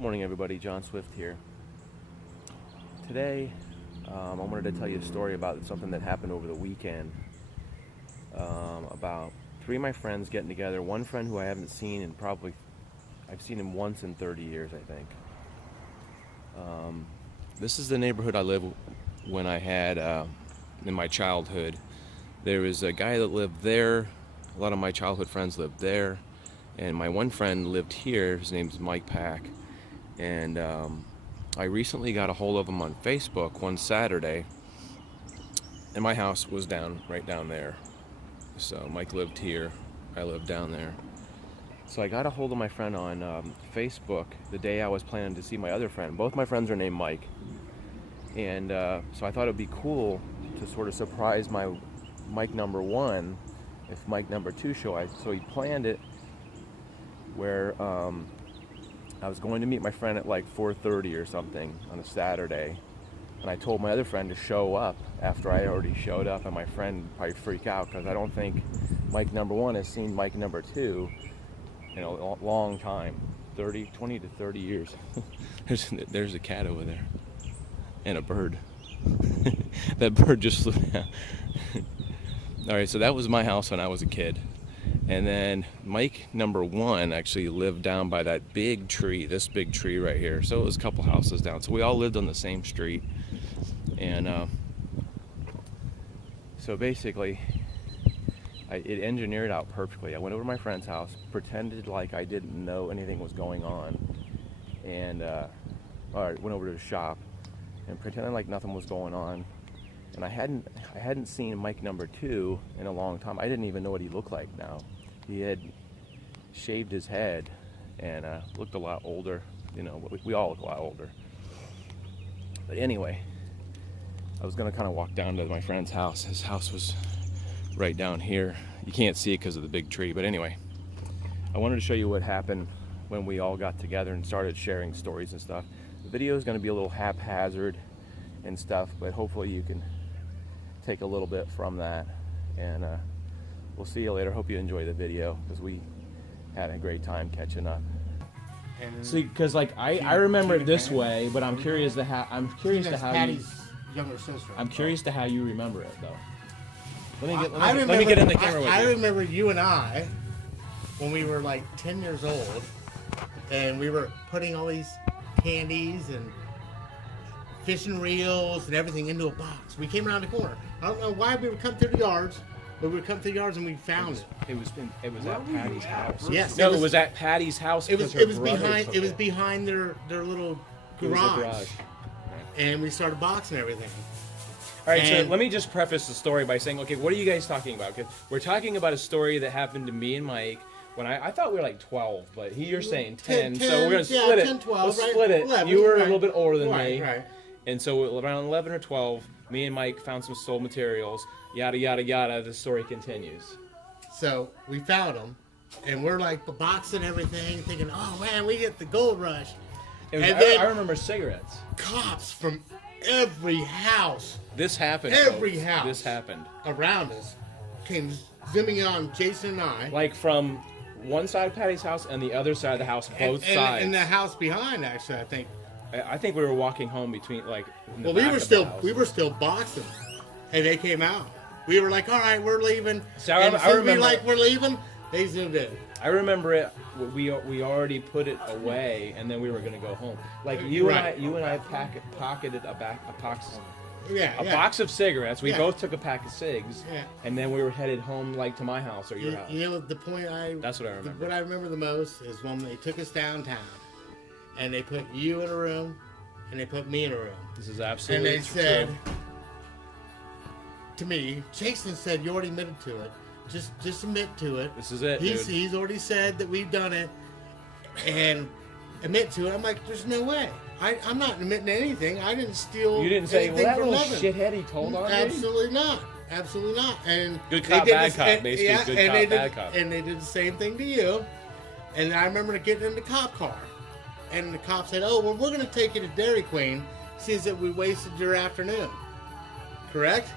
Good morning, everybody. John Swift here. Today, I wanted to tell you a story about something that happened over the weekend. About three of my friends getting together. One friend who I haven't seen in I've seen him once in 30 years, I think. This is the neighborhood I lived when I had, in my childhood. There was a guy that lived there. A lot of my childhood friends lived there. And my one friend lived here. His name's Mike Pack. And I recently got a hold of him on Facebook one Saturday, and my house was right down there. So Mike lived here, I lived down there. So I got a hold of my friend on Facebook the day I was planning to see my other friend. Both my friends are named Mike. And so I thought it would be cool to sort of surprise my Mike number one if Mike number two showed. So he planned it where I was going to meet my friend at like 4:30 or something on a Saturday, and I told my other friend to show up after I already showed up, and my friend would probably freak out because I don't think Mike number one has seen Mike number two in a long time, 20 to 30 years. There's a cat over there, and a bird. That bird just flew down. All right, so that was my house when I was a kid. And then Mike number one actually lived down by that big tree, this big tree right here. So it was a couple houses down. So we all lived on the same street. And so basically, it engineered out perfectly. I went over to my friend's house, pretended like I didn't know anything was going on, and went over to the shop and pretended like nothing was going on. And I hadn't seen Mike number two in a long time. I didn't even know what he looked like now. He had shaved his head and looked a lot older. You know, we all look a lot older. But anyway, I was gonna kind of walk down to my friend's house. His house was right down here. You can't see it because of the big tree. But anyway, I wanted to show you what happened when we all got together and started sharing stories and stuff. The video is gonna be a little haphazard and stuff, but hopefully you can take a little bit from that, and we'll see you later. Hope you enjoy the video because we had a great time catching up. See, because like I remember it this way, but I'm curious to how Patty's younger sister. I'm curious to how you remember it though. Let me get in the camera with you. I remember you and I when we were like 10 years old, and we were putting all these candies and fishing reels and everything into a box. We came around the corner. I don't know why we would come through the yards, but we would come through the yards and we found it. It was at Patty's house. Yes. No, it was at Patty's house. It was behind their little garage. And we started boxing everything. All right, so let me just preface the story by saying, okay, what are you guys talking about? Because we're talking about a story that happened to me and Mike when I thought we were like 12, but you're saying 10, so we're going to split it. 10, 12, Let's right? split it. 11, you were right. a little bit older than me. Right. And so around 11 or 12, me and Mike found some sold materials, yada, yada, yada. The story continues. So we found them, and we're like boxing everything, thinking, oh man, we get the gold rush. I remember cigarettes. Cops from every house. This happened. Every folks. house. This happened. Around us came zooming on Jason and I. Like from one side of Patty's house and the other side of the house, both sides. And the house behind, actually, I think we were walking home between like. Well, we were still boxing, and they came out. We were like, "All right, we're leaving." So I remember, we like, "We're leaving." They zoomed in. I remember it. We already put it away, and then we were going to go home. Like you and I pocketed a box. A box of cigarettes. We both took a pack of cigs, and then we were headed home, like to my house or your house. You know, the point That's what I remember. What I remember the most is when they took us downtown, and they put you in a room, and they put me in a room. This is absolutely And they said to me, Jason said, "You already admitted to it. Just admit to it. This is it, dude. He's already said that we've done it, and admit to it." I'm like, "There's no way. I'm not admitting to anything. I didn't steal." You didn't say, "Well, that little nothing." shithead he told on me." Absolutely not. Absolutely not. And good cop, bad cop, basically. Yeah, good cop, bad cop. And they did the same thing to you. And I remember getting in the cop car, and the cop said, "Oh, well, we're going to take you to Dairy Queen. Seems that we wasted your afternoon." Correct?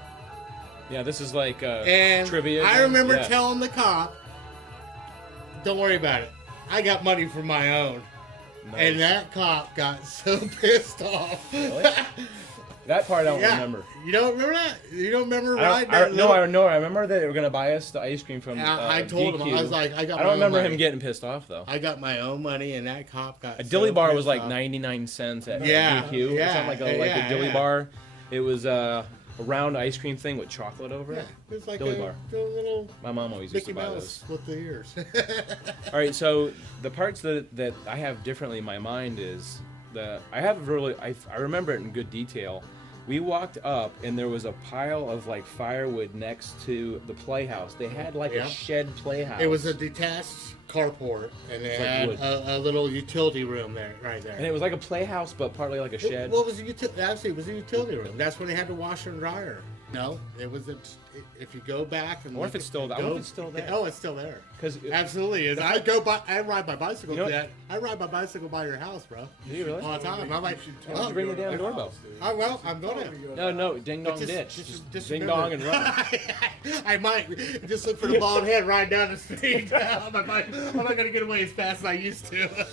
Yeah, this is like and trivia. I remember telling the cop, "Don't worry about it. I got money for my own." And that cop got so pissed off. Really? That part I don't remember. You don't remember that? You don't remember No, I remember that they were gonna buy us the ice cream from. I told DQ. him, I was like, I don't remember him getting pissed off though. I got my own money, and that cop got. A dilly bar was like off. 99 cents at Yeah, DQ or something like a dilly yeah. bar. It was a round ice cream thing with chocolate over Yeah, it. it was like dilly a bar. little My mom always used Mickey to buy Mouse those. with the ears. All right, so the parts that I have differently in my mind is I remember it in good detail. We walked up and there was a pile of like firewood next to the playhouse. They had like a shed playhouse. It was a detached carport, and they had wood. a little utility room there, right there. And it was like a playhouse, but partly like a shed. What was actually, it was a utility room. That's when they had the washer and dryer. No, it was if you go back and I wonder if it's still there. Oh, it's still there. 'Cause absolutely is. I ride my bicycle. I ride my bicycle by your house, bro. Do you really? All the time. I'm like, Why don't you ring the damn doorbell? well, I'm gonna. No, ding dong ditch. Just ding dong and run. I might just look for the bald head riding down the street. I'm not gonna get away as fast as I used to.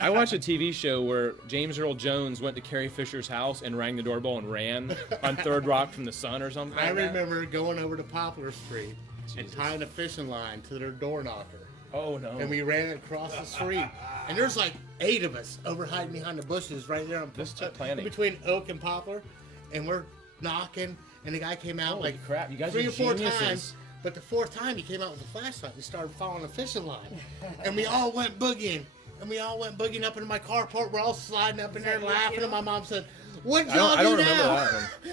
I watched a TV show where James Earl Jones went to Carrie Fisher's house and rang the doorbell and ran on Third Rock from the Sun or something. I remember going over to Poplar Street and tying a fishing line to their door knocker. Oh no! And we ran it across the street. And there's like 8 of us over hiding behind the bushes right there on planning. between Oak and Poplar, and we're knocking. And the guy came out Holy like crap! You guys 3 are or 4 geniuses. times. But the 4th time he came out with a flashlight and started following the fishing line. And we all went boogieing. And we all went boogieing up into my carport. We're all sliding up in there laughing. And my mom said, "What y'all do now?"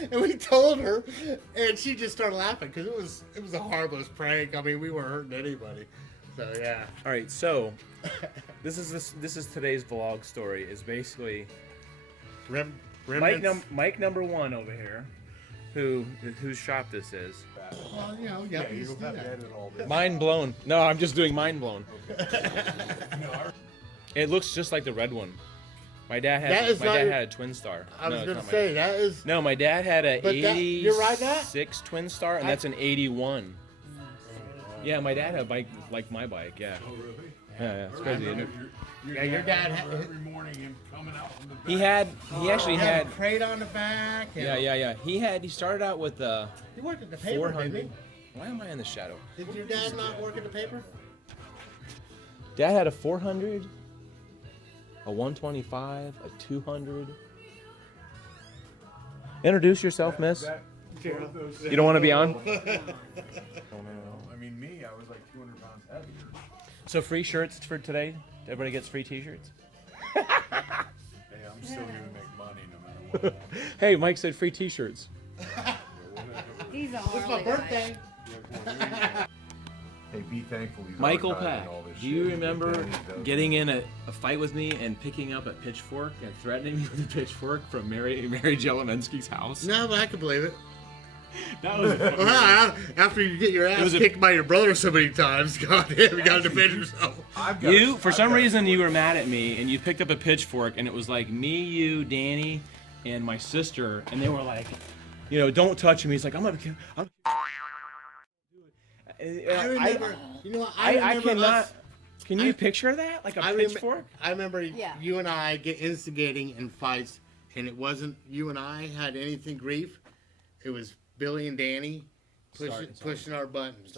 And we told her, and she just started laughing because it was a harmless prank. I mean, we weren't hurting anybody. So yeah. All right, so this is today's vlog story. Is basically Mike number 1 over here, whose shop this is. Well, yeah, you have to edit all this. Mind blown. No, I'm just doing mind blown. It looks just like the red one. My dad had a twin star. I was gonna say that is. No, my dad had a 86 you're right, that? twin star, and that's an 81. Yeah, my dad had a bike like my bike. Yeah. Oh really? Yeah, it's crazy. Isn't it? Your dad had every morning him coming out from the back. He actually had a crate on the back. And Yeah. He started out with he worked at the paper, 400. didn't Why am I in the shadow? he? Did your dad not work at the paper? Dad had a 400, a 125, a 200. Introduce yourself, miss. You don't want to be on? I mean, me, I was like 200 pounds heavier. So free shirts for today? Everybody gets free t-shirts? Hey, I'm still gonna make money no matter what. Hey, Mike said free t-shirts. He's a It's my birthday. Hey, be thankful he's Michael archiving Pack, all this do you shit. remember Danny does getting in a fight with me and picking up a pitchfork and threatening me with a pitchfork from Mary Jelemensky's house? No, but I can believe it. That was After you get your ass kicked by your brother so many times, goddamn, you gotta defend yourself. For some reason, you were mad at me and you picked up a pitchfork and it was like me, you, Danny, and my sister, and they were like, don't touch me. He's like, I'm gonna kill. I remember. You know what? I cannot. Can you picture that? Like a pitchfork? I remember you and I get instigating in fights, and it wasn't you and I had anything grief. It was Billy and Danny pushing our buttons.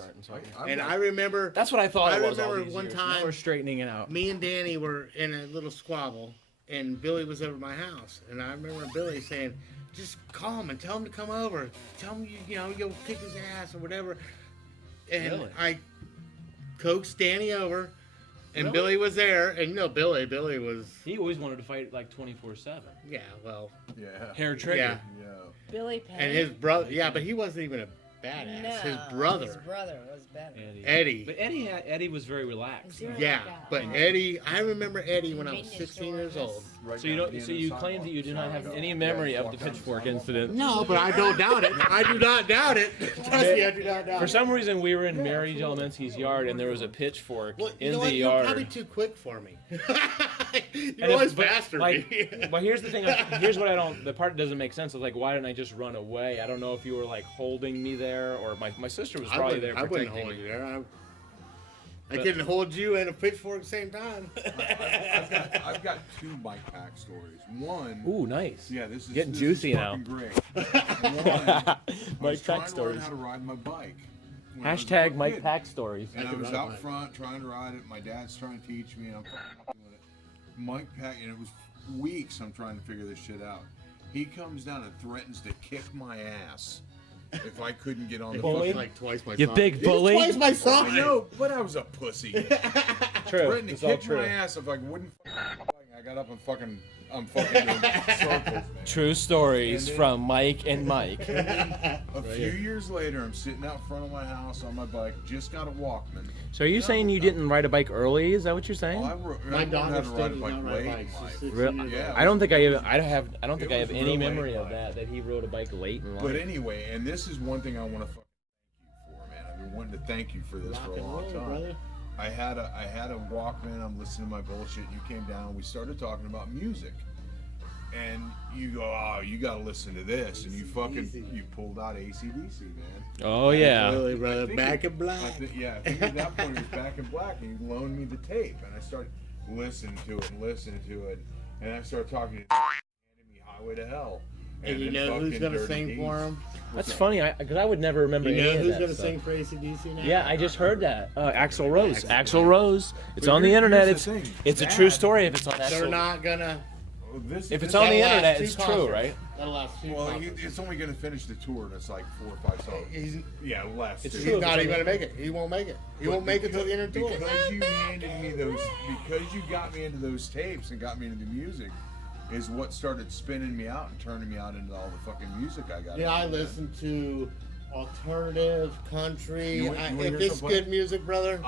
And I remember. That's what I thought it was. I remember one time now we're straightening it out. Me and Danny were in a little squabble, and Billy was over at my house, and I remember Billy saying, "Just call him and tell him to come over. Tell him you'll kick his ass or whatever." And Really? I coaxed Danny over, and Billy was there, and Billy was. He always wanted to fight like 24/7. Yeah, well. Yeah. Hair trigger. Yeah. Billy Payne. And his brother. Yeah, but he wasn't even a badass. No, his brother. was better. Eddie. But Eddie was very relaxed. Yeah, but Eddie. I remember Eddie when I was 16 years old. So you claim that you do not have any memory of the pitchfork incident. No, but I don't doubt it. I do not doubt it. Trust me, I do not doubt it. For some reason, we were in Mary Jelemensky's yard, and there was a pitchfork in the You're yard. probably too quick for me. You're And always but, faster. But here's the thing. Here's what I don't. The part that doesn't make sense is like, why didn't I just run away? I don't know if you were like holding me there, or my sister was probably there I wouldn't protecting hold me. you there. I can hold you and a pitchfork at the same time. I've got 2 bike pack stories. One. Ooh, nice. Yeah, this is Getting this juicy is now. fucking great. One, I was Mike trying Pack to stories. learn how to ride my bike. when I was a Hashtag little Mike kid. Pack stories. And I I can was ride out mine. front trying to ride it. My dad's trying to teach me, and I'm fucking doing it. Mike Pack, and it was weeks I'm trying to figure this shit out. He comes down and threatens to kick my ass if I couldn't get on the Bully? fucking. Like twice my You size. big He's bully. Twice my I size. know, but I was a pussy. True. Threatened to It's all kick true. my ass if I wouldn't. I got up and I'm fucking doing circles. True stories And then- from Mike and Mike. A few years later, I'm sitting out front of my house on my bike. Just got a Walkman. So are you saying you didn't ride a bike early? Is that what you're saying? I My learned how daughter to still ride a does bike not ride late in bikes. life. She's 16 Really? years Yeah. old. I don't think I don't It think I have was any real memory late of that he rode a bike late in life. But anyway, and this is one thing I want to fucking thank you for, man. I've been wanting to thank you for this Rock for a and long roll, time. brother. I had a Walkman. I'm listening to my bullshit. You came down. We started talking about music, and you go, "Oh, you got to listen to this," and you pulled out AC/DC, man. Oh yeah. Really, I brother. think Back it- in black. I think at that point it was Back in Black, and you loaned me the tape, and I started listening to it, and I started talking to handed me Highway to Hell. And you then know who's fucking gonna Dirty sing Deeds. for him? That's funny, because I would never remember You know any of who's that gonna stuff. sing for AC/DC now? Yeah, I just heard that. Axl Rose. Axl Axl Rose. It's But on the here's internet. the It's thing. it's a That- true story if it's on They're Axl. not gonna. Oh, this- If it's this- on the That'll internet, last it's two true, concerts. right? That'll last two Well, concerts. it's only going to finish the tour, and it's like 4 or 5 songs. He's Less. It's too. true. he's not even gonna make it. He won't make it. He won't make it till the end of the tour. Because you handed me those, because you got me into those tapes and got me into the music, is what started spinning me out and turning me out into all the fucking music I got. Yeah, I into, man. listen to alternative country. You wanna If hear it's some good music, brother.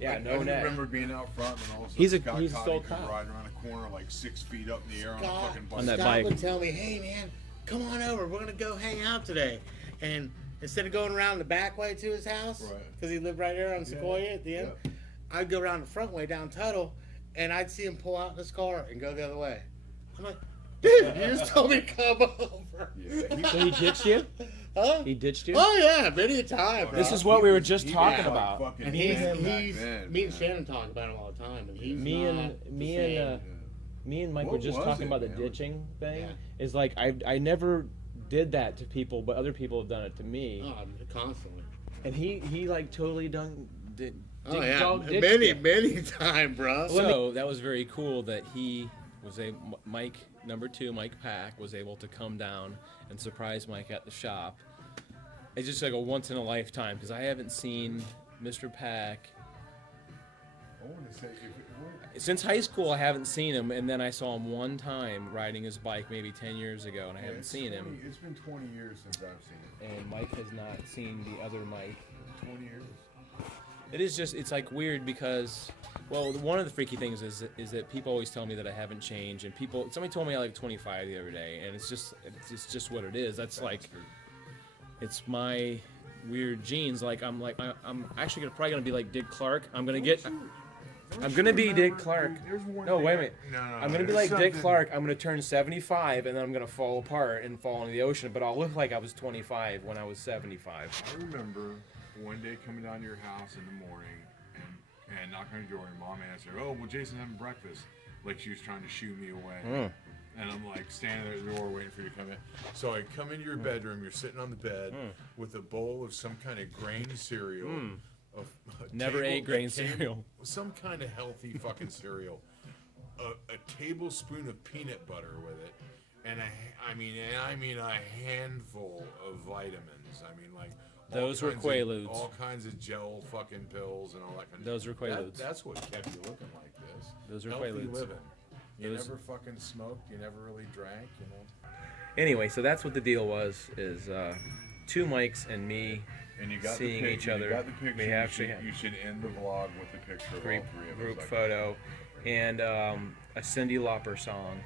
Yeah, I no can net. remember being out front and all of a sudden He's a- Scott he's Cotty still a could cop. ride around a corner like 6 feet up in the air on a Scott, fucking bike. On that Scott bike. would tell me, "Hey man, come on over. We're gonna go hang out today." And instead of going around the back way to his house, Right. because he lived right there on Sequoia at the end, I'd go around the front way down Tuttle, and I'd see him pull out in his car and go the other way. I'm like, dude, you just told me to come over. Yeah, So he ditched you? Huh? He ditched you? Oh yeah, many a time. This bro. is what we were just He talking was about. like fucking And he's man back me then, and man. Shannon talk about him all the time, and he's Me not and the me same. and me and Mike What were just was talking it, about the man? ditching thing. Yeah. Is like I never did that to people, but other people have done it to me. Oh, constantly. And he like totally did. Oh yeah, dog ditched many you. many time, bro. So that was very cool that he was Mike number 2, Mike Pack, was able to come down and surprise Mike at the shop. It's just like a once in a lifetime because I haven't seen Mr. Pack I want to say, since high school. I haven't seen him, and then I saw him one time riding his bike maybe 10 years ago, and I haven't seen him. It's been 20 years since I've seen it. And Mike has not seen the other Mike. 20 years. It is just, it's like weird because, well, one of the freaky things is that people always tell me that I haven't changed, and somebody told me I like 25 the other day, and it's just what it is. That's like, it's my weird genes. I'm actually probably gonna be like Dick Clark. I'm gonna be Dick Clark. No, wait a minute. No, I'm gonna be like Dick Clark. I'm gonna turn 75, and then I'm gonna fall apart and fall into the ocean. But I'll look like I was 25 when I was 75. I remember one day coming down to your house in the morning and knocking on your door, and Mom answered, "Oh, well, Jason's having breakfast." Like she was trying to shoo me away. And I'm like standing there at the door waiting for you to come in. So I come into your bedroom, you're sitting on the bed with a bowl of some kind of grain cereal. Of Never ate grain cereal. Some kind of healthy fucking cereal. A tablespoon of peanut butter with it. And I mean a handful of vitamins. I mean like all Those were kinds of- Quaaludes. all kinds of gel fucking pills and all that kind of Those were Quaaludes. That's what kept you looking like this. Those were Healthy Quaaludes. living. You Those- never fucking smoked. You never really drank. You know. Anyway, so that's what the deal was, is 2 Mikes and me And you got seeing the each picture. other. You got the picture. We actually you should end the vlog with the picture of group, all 3 of group us. photo and a Cyndi Lauper song.